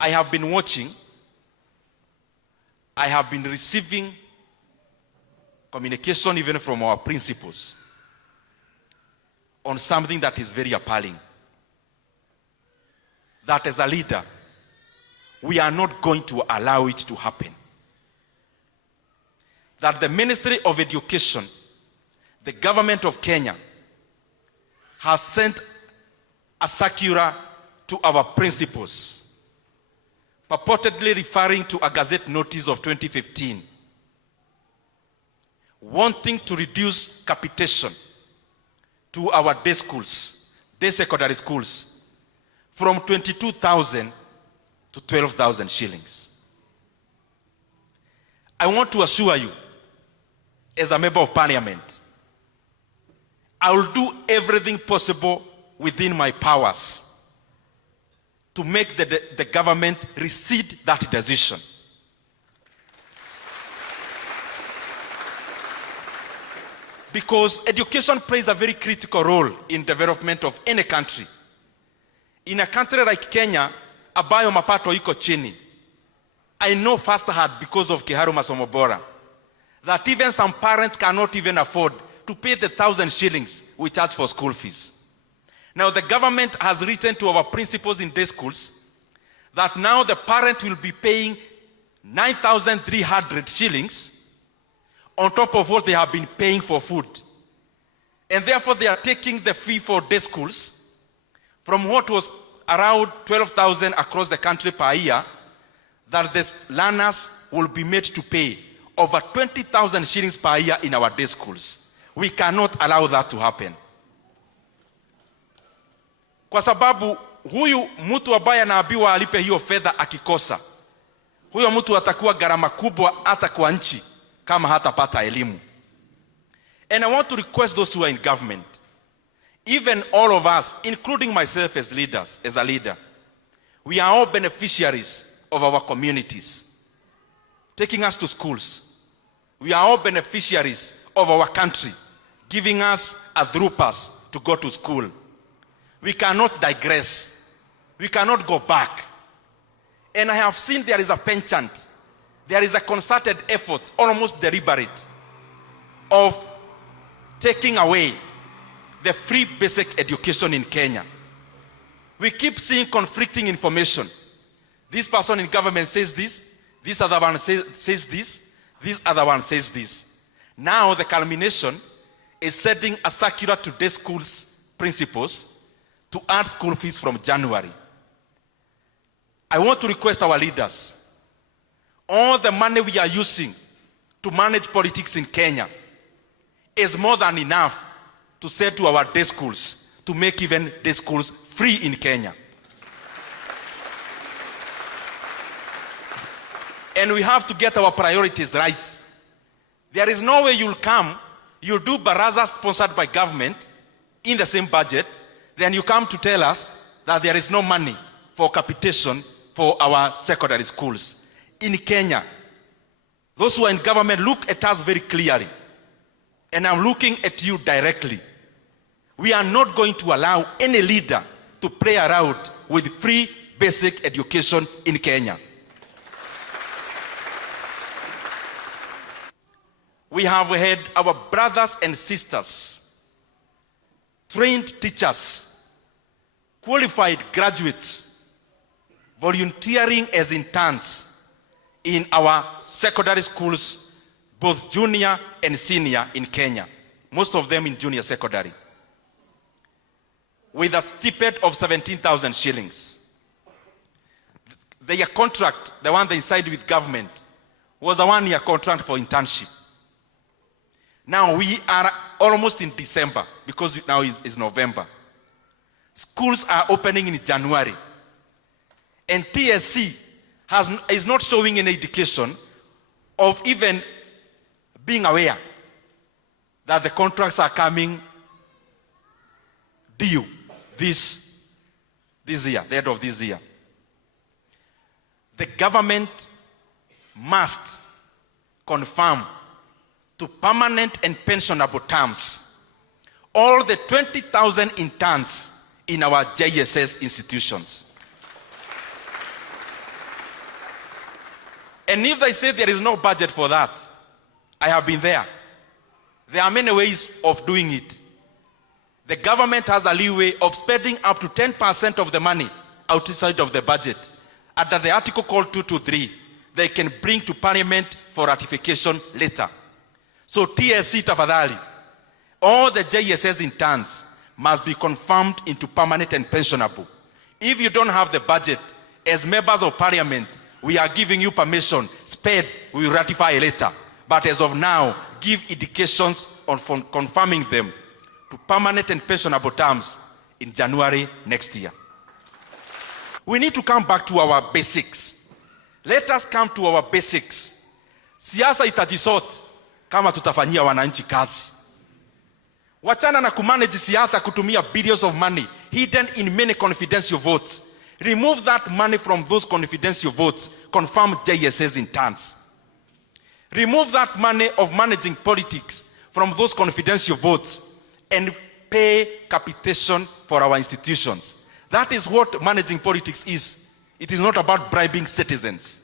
I have been watching, I have been receiving communication even from our principals on something that is very appalling. That as a leader, we are not going to allow it to happen. That the Ministry of Education, the government of Kenya, has sent a circular to our principals, purportedly referring to a Gazette notice of 2015, wanting to reduce capitation to our day schools, day secondary schools, from 22,000 to 12,000 shillings. I want to assure you, as a member of parliament, I will do everything possible within my powers to make the government rescind that decision. Because education plays a very critical role in development of any country. In a country like Kenya, ambayo mapato iko chini, I know firsthand because of Kiharu Masomo Bora that even some parents cannot even afford to pay the 1,000 shillings we charge for school fees. Now the government has written to our principals in day schools that now the parent will be paying 9,300 shillings on top of what they have been paying for food. And therefore they are taking the fee for day schools from what was around 12,000 across the country per year, that the learners will be made to pay over 20,000 shillings per year in our day schools. We cannot allow that to happen. Kwa sababu huyu mtu ambaye anaambiwa alipe hiyo fedha akikosa, huyo mtu atakuwa gharama kubwa hata kwa nchi kama hatapata elimu. And I want to request those who are in government, even all of us, including myself as leaders, as a leader, we are all beneficiaries of our communities, taking us to schools. We are all beneficiaries of our country, giving us a through pass to go to school. We cannot digress. We cannot go back. And I have seen there is a penchant, there is a concerted effort, almost deliberate, of taking away the free basic education in Kenya. We keep seeing conflicting information. This person in government says this other one says this other one says this. Now the culmination is sending a circular to day schools principals to add school fees from January. I want to request our leaders, all the money we are using to manage politics in Kenya is more than enough to say to our day schools to make even day schools free in Kenya. And we have to get our priorities right. There is no way you'll come, you'll do baraza sponsored by government in the same budget, then you come to tell us that there is no money for capitation for our secondary schools. In Kenya, those who are in government, look at us very clearly. And I'm looking at you directly. We are not going to allow any leader to play around with free basic education in Kenya. We have had our brothers and sisters, trained teachers, qualified graduates, volunteering as interns in our secondary schools, both junior and senior in Kenya, most of them in junior secondary, with a stipend of 17,000 shillings. Their contract, the one they signed with government, was a one-year contract for internship. Now we are almost in December, because now it's November. Schools are opening in January. And TSC is not showing any indication of even being aware that the contracts are coming due this year, the end of this year. The government must confirm to permanent and pensionable terms all the 20,000 interns in our JSS institutions. And if they say there is no budget for that, I have been there. There are many ways of doing it. The government has a leeway of spending up to 10% of the money outside of the budget. Under the article called 223, they can bring to Parliament for ratification later. So TSC tafadhali, all the JSS interns must be confirmed into permanent and pensionable. If you don't have the budget, as members of Parliament, we are giving you permission. SPED will ratify later. But as of now, give indications on confirming them to permanent and pensionable terms in January next year. We need to come back to our basics. Let us come to our basics. Siasa itajisort kama tutafanyia wananchi kazi. Wachana na kumanage siasa kutumia billions of money hidden in many confidential votes. Remove that money from those confidential votes. Confirm JSS interns. Remove that money of managing politics from those confidential votes and pay capitation for our institutions. That is what managing politics is. It is not about bribing citizens.